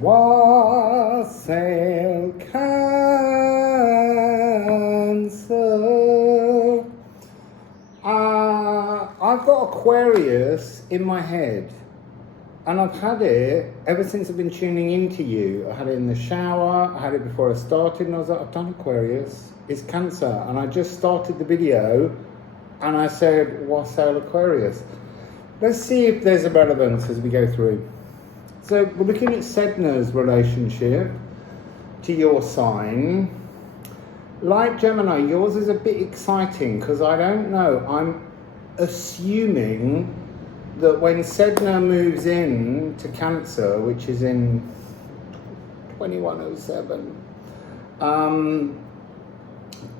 Wassail Cancer. I've got Aquarius in my head, and I've had it ever since I've been tuning into you. I had it in the shower, I had it before I started, and I was like, I've done Aquarius, it's Cancer. And I just started the video, and I said, Wassail Aquarius. Let's see if there's a relevance as we go through. So we're looking at Sedna's relationship to your sign. Like Gemini, yours is a bit exciting because I don't know. I'm assuming that when Sedna moves in to Cancer, which is in 2107,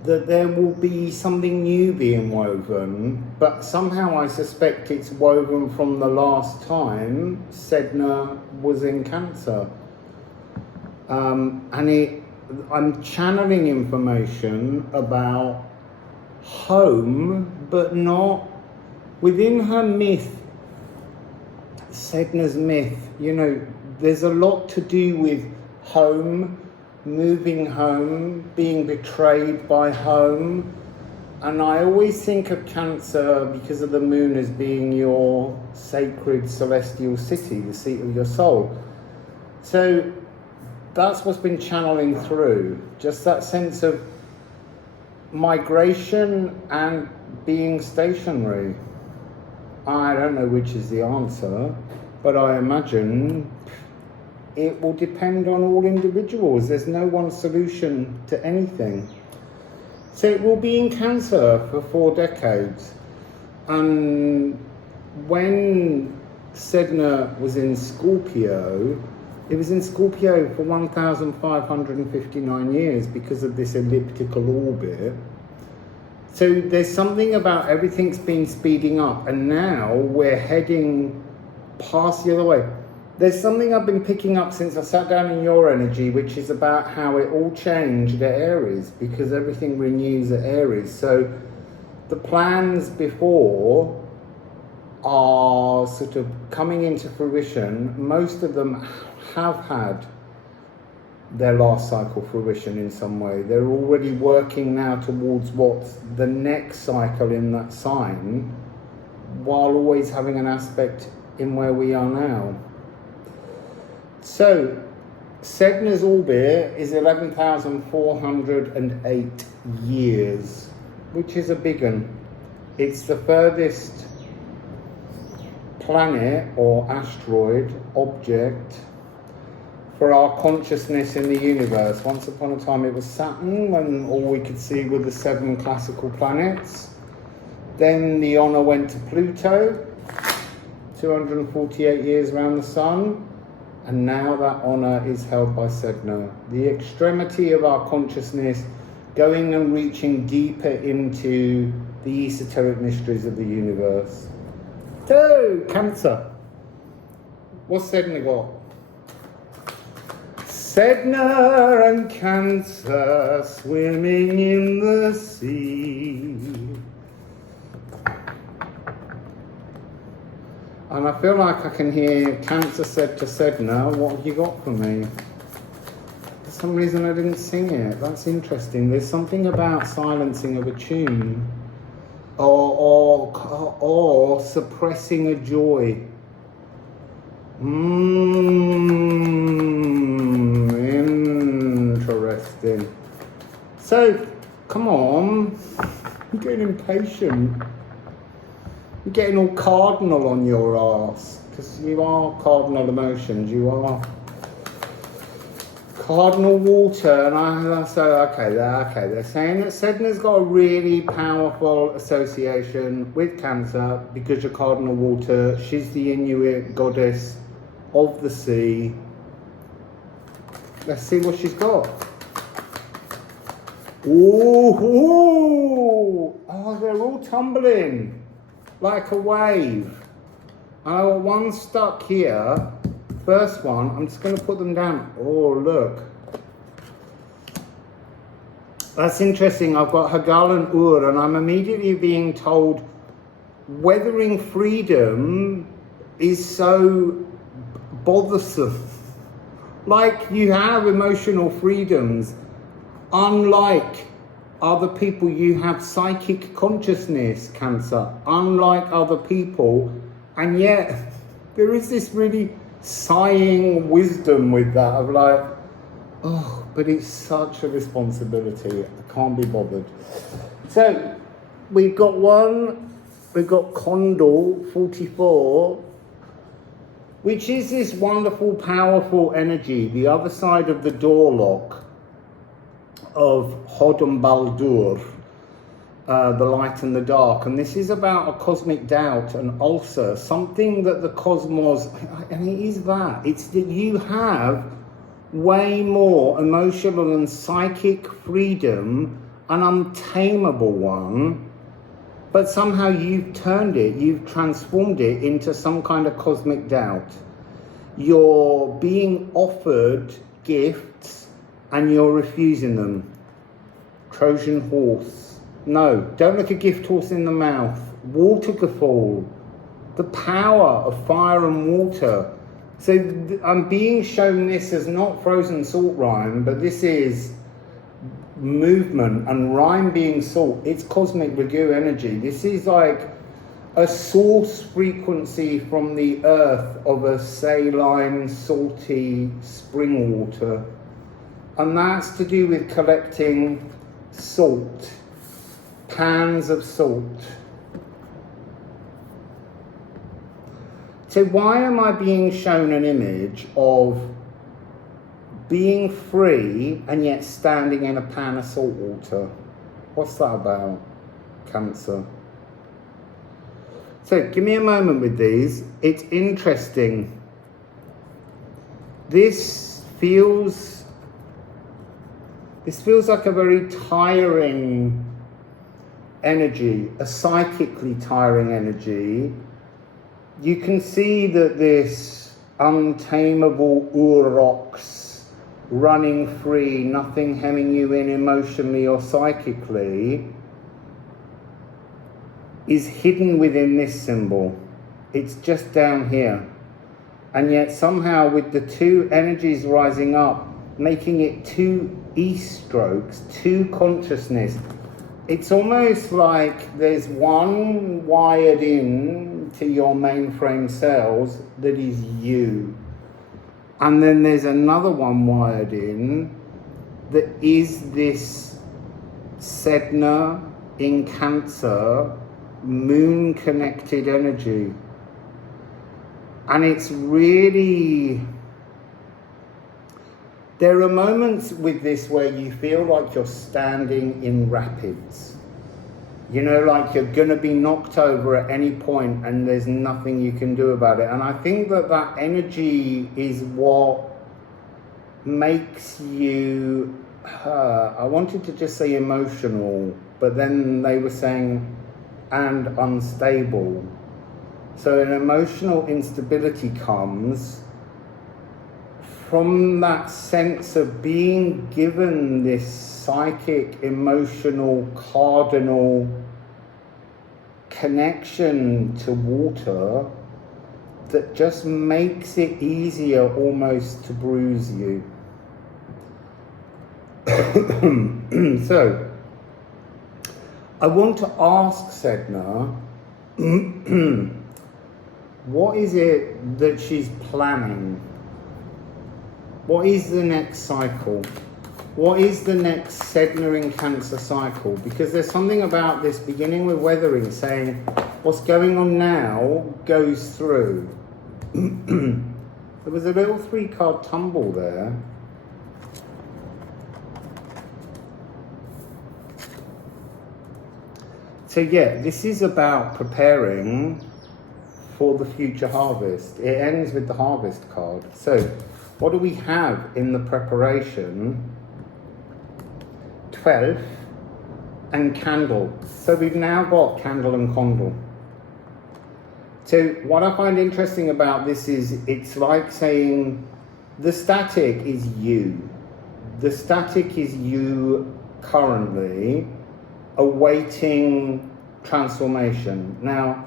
that there will be something new being woven, but somehow I suspect it's woven from the last time Sedna was in Cancer. I'm channeling information about home, but not within her myth, Sedna's myth. You know, there's a lot to do with home, moving home, being betrayed by home. And I always think of Cancer because of the moon as being your sacred celestial city, the seat of your soul. So that's what's been channeling through, just that sense of migration and being stationary. I don't know which is the answer, but I imagine it will depend on all individuals. There's no one solution to anything. So it will be in Cancer for 4 decades. And when Sedna was in Scorpio, it was in Scorpio for 1,559 years because of this elliptical orbit. So there's something about everything's been speeding up, and now we're heading past the other way. There's something I've been picking up since I sat down in your energy, which is about how it all changed at Aries, because everything renews at Aries. So the plans before are sort of coming into fruition. Most of them have had their last cycle fruition in some way. They're already working now towards what's the next cycle in that sign, while always having an aspect in where we are now. So Sedna's orbit is 11,408 years, which is a big one. It's the furthest planet or asteroid object for our consciousness in the universe. Once upon a time it was Saturn, when all we could see were the 7 classical planets. Then the honour went to Pluto, 248 years around the Sun, and now that honour is held by Sedna. The extremity of our consciousness, going and reaching deeper into the esoteric mysteries of the universe. So, Cancer. What's Sedna got? Sedna and Cancer swimming in the sea. And I feel like I can hear Cancer said to Sedna, what have you got for me? For some reason I didn't sing it. That's interesting. There's something about silencing of a tune or suppressing a joy. Interesting. So, come on. I'm getting impatient. You're getting all cardinal on your arse, because you are cardinal emotions. You are cardinal water, and I say, okay. They're saying that Sedna's got a really powerful association with Cancer because you're cardinal water. She's the Inuit goddess of the sea. Let's see what she's got. Ooh, oh, they're all tumbling like a wave. I got one stuck here. First one, I'm just going to put them down. Oh, look. That's interesting. I've got Hagal and Ur, and I'm immediately being told weathering freedom is so bothersome. Like you have emotional freedoms, unlike other people. You have psychic consciousness, Cancer, unlike other people, and yet there is this really sighing wisdom with that of like, oh, but it's such a responsibility. I can't be bothered. So we've got Condor 44, which is this wonderful, powerful energy, the other side of the door lock of Hodum Baldur, the light and the dark. And this is about a cosmic doubt, an ulcer, something that the cosmos, and it is that, it's that you have way more emotional and psychic freedom, an untamable one, but somehow you've turned it, you've transformed it into some kind of cosmic doubt. You're being offered gifts and you're refusing them. Trojan horse. No, don't look a gift horse in the mouth. Waterfall. The power of fire and water. So I'm being shown this as not frozen salt rhyme, but this is movement and rhyme being salt. It's cosmic ragu energy. This is like a source frequency from the earth of a saline, salty spring water. And that's to do with collecting salt, pans of salt. So why am I being shown an image of being free and yet standing in a pan of salt water? What's that about, Cancer? So give me a moment with these. It's interesting. This feels like a very tiring energy, a psychically tiring energy. You can see that this untamable urox running free, nothing hemming you in emotionally or psychically, is hidden within this symbol. It's just down here. And yet somehow with the two energies rising up, making it two E-strokes, two consciousness, it's almost like there's one wired in to your mainframe cells that is you. And then there's another one wired in that is this Sedna in Cancer, moon-connected energy. And it's really... There are moments with this where you feel like you're standing in rapids. You know, like you're going to be knocked over at any point and there's nothing you can do about it. And I think that that energy is what makes you, I wanted to just say emotional, but then they were saying, and unstable. So an emotional instability comes from that sense of being given this psychic, emotional, cardinal connection to water that just makes it easier almost to bruise you. So, I want to ask Sedna, what is it that she's planning? What is the next cycle? What is the next Sedna in Cancer cycle? Because there's something about this beginning with weathering saying what's going on now goes through. There was a little 3-card tumble there. So yeah, this is about preparing for the future harvest. It ends with the harvest card. So what do we have in the preparation? 12 and candle. So we've now got candle and condor. So what I find interesting about this is it's like saying the static is you. The static is you currently awaiting transformation. Now,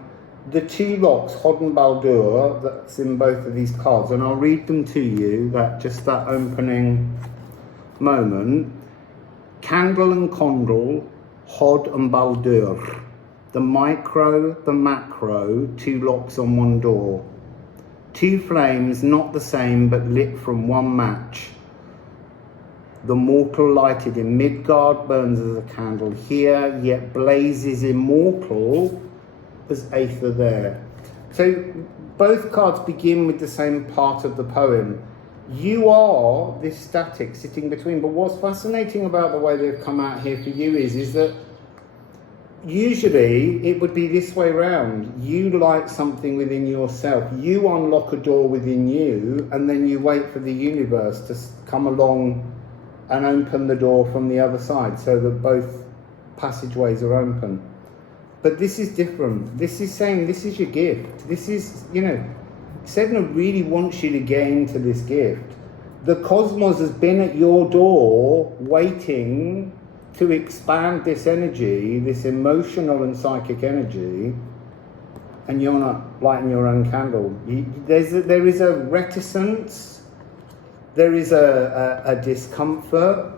the two locks, Hod and Baldur, that's in both of these cards, and I'll read them to you, that opening moment. Candle and Condle, Hod and Baldur. The micro, the macro, two locks on one door. Two flames, not the same, but lit from one match. The mortal lighted in Midgard burns as a candle here, yet blazes immortal as Aether there. So both cards begin with the same part of the poem. You are this static sitting between, but what's fascinating about the way they've come out here for you is that usually it would be this way round. You light something within yourself, you unlock a door within you, and then you wait for the universe to come along and open the door from the other side so that both passageways are open. But this is different. This is saying this is your gift. This is, Sedna really wants you to get into this gift. The cosmos has been at your door waiting to expand this energy, this emotional and psychic energy, and you're not lighting your own candle. There is a reticence. There is a discomfort.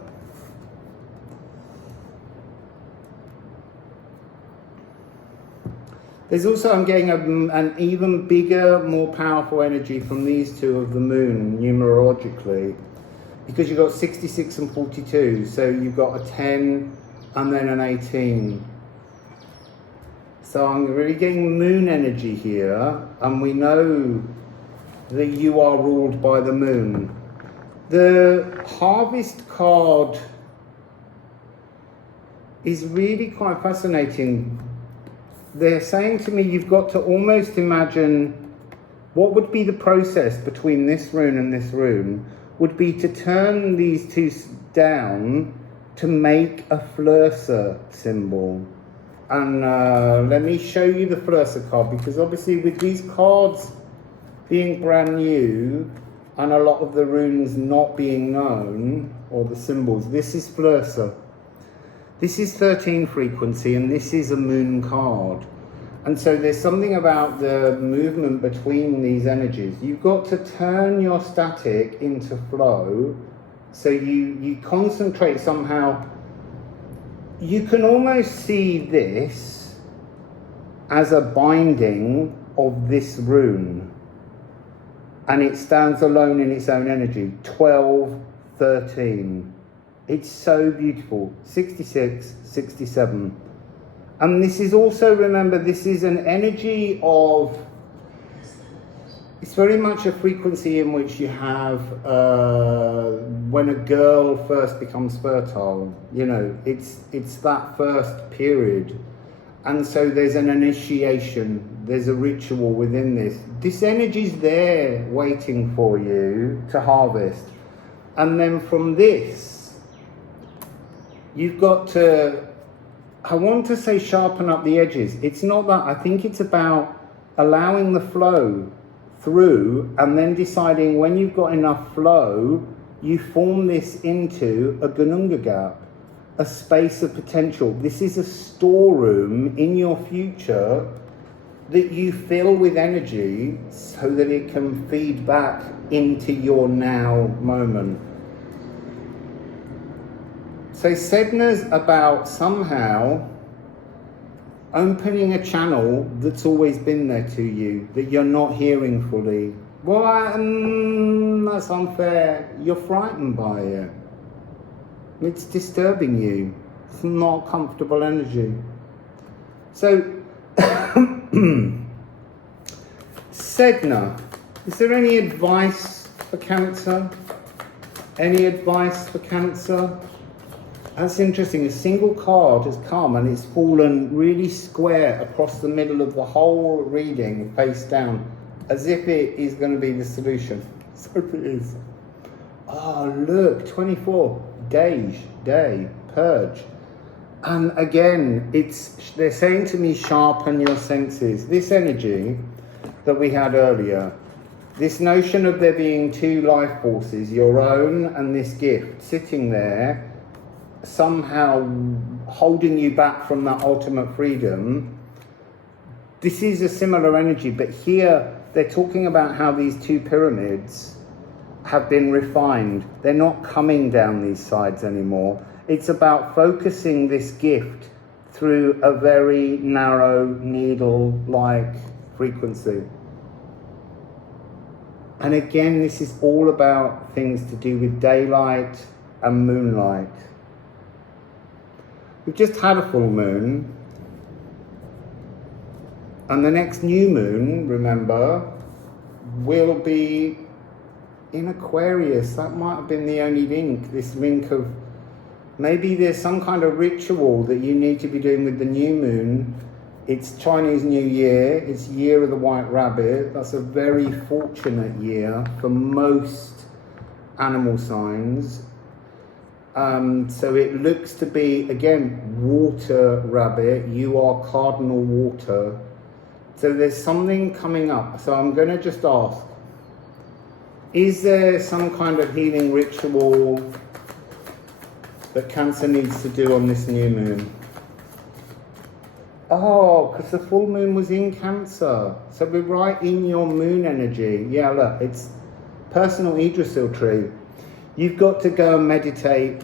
There's also, I'm getting an even bigger, more powerful energy from these two of the moon, numerologically, because you've got 66 and 42, so you've got a 10 and then an 18. So I'm really getting moon energy here, and we know that you are ruled by the moon. The harvest card is really quite fascinating. They're saying to me you've got to almost imagine what would be the process between this rune and this rune would be to turn these two down to make a Flursa symbol. And let me show you the Flursa card, because obviously with these cards being brand new, and a lot of the runes not being known, or the symbols, this is Flursa. This is 13 frequency, and this is a moon card. And so there's something about the movement between these energies. You've got to turn your static into flow, so you concentrate somehow. You can almost see this as a binding of this rune. And it stands alone in its own energy. 12, 13. It's so beautiful. 66, 67. And this is also, remember, this is an energy of, it's very much a frequency in which you have when a girl first becomes fertile. It's that first period. And so there's an initiation, there's a ritual within this. This energy's there waiting for you to harvest. And then from this, you've got to, I want to say sharpen up the edges. It's not that, I think it's about allowing the flow through and then deciding when you've got enough flow, you form this into a Gununga gap. A space of potential. This is a storeroom in your future that you fill with energy so that it can feed back into your now moment. So Sedna's about somehow opening a channel that's always been there to you, that you're not hearing fully. Well, that's unfair. You're frightened by it. It's disturbing you. It's not comfortable energy. So, Sedna, is there any advice for Cancer? Any advice for Cancer? That's interesting. A single card has come and it's fallen really square across the middle of the whole reading, face down, as if it is going to be the solution. So it is. Oh, look, 24. Day, purge. And again, they're saying to me, sharpen your senses. This energy that we had earlier, this notion of there being two life forces, your own and this gift, sitting there, somehow holding you back from that ultimate freedom. this is a similar energy, but here they're talking about how these two pyramids have been refined. They're not coming down these sides anymore. It's about focusing this gift through a very narrow needle-like frequency. And again, this is all about things to do with daylight and moonlight. We've just had a full moon. And the next new moon, remember, will be in Aquarius. That might have been the only link, this link of maybe there's some kind of ritual that you need to be doing with the new moon. It's Chinese New Year, it's Year of the White Rabbit. That's a very fortunate year for most animal signs. So it looks to be, again, water rabbit. You are cardinal water. So there's something coming up. So I'm going to just ask, is there some kind of healing ritual that Cancer needs to do on this new moon? Oh, because the full moon was in Cancer. So we're right in your moon energy. Yeah, look, it's personal Yggdrasil tree. You've got to go and meditate,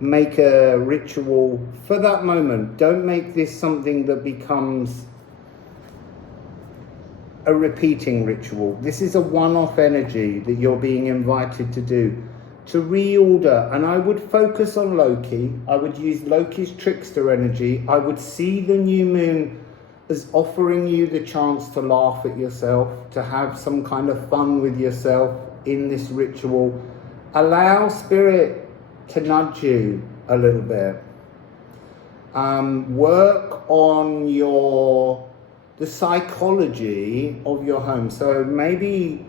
make a ritual for that moment. Don't make this something that becomes a repeating ritual. This is a one-off energy that you're being invited to do, to reorder. And I would focus on Loki. I would use Loki's trickster energy. I would see the new moon as offering you the chance to laugh at yourself, to have some kind of fun with yourself in this ritual. Allow spirit to nudge you a little bit. Work on the psychology of your home. So maybe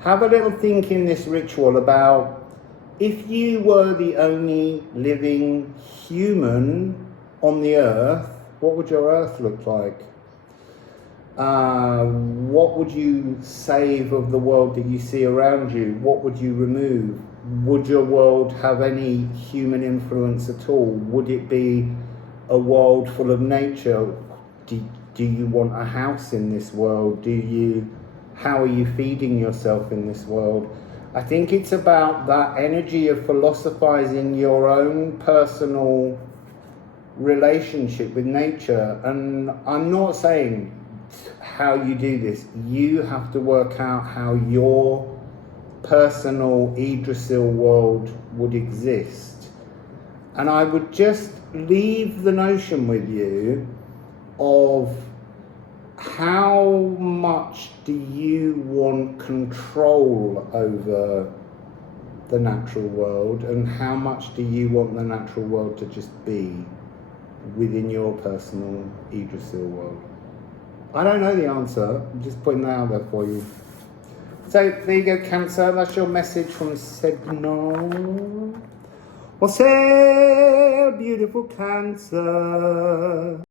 have a little think in this ritual about, if you were the only living human on the earth, what would your earth look like? What would you save of the world that you see around you? What would you remove? Would your world have any human influence at all? Would it be a world full of nature? Do you want a house in this world? How are you feeding yourself in this world? I think it's about that energy of philosophizing your own personal relationship with nature. And I'm not saying how you do this. You have to work out how your personal Yggdrasil world would exist. And I would just leave the notion with you of how much do you want control over the natural world, and how much do you want the natural world to just be within your personal Yggdrasil world? I don't know the answer. I'm just putting that out there for you. So there you go, Cancer. That's your message from Sedna. Wassail, beautiful Cancer.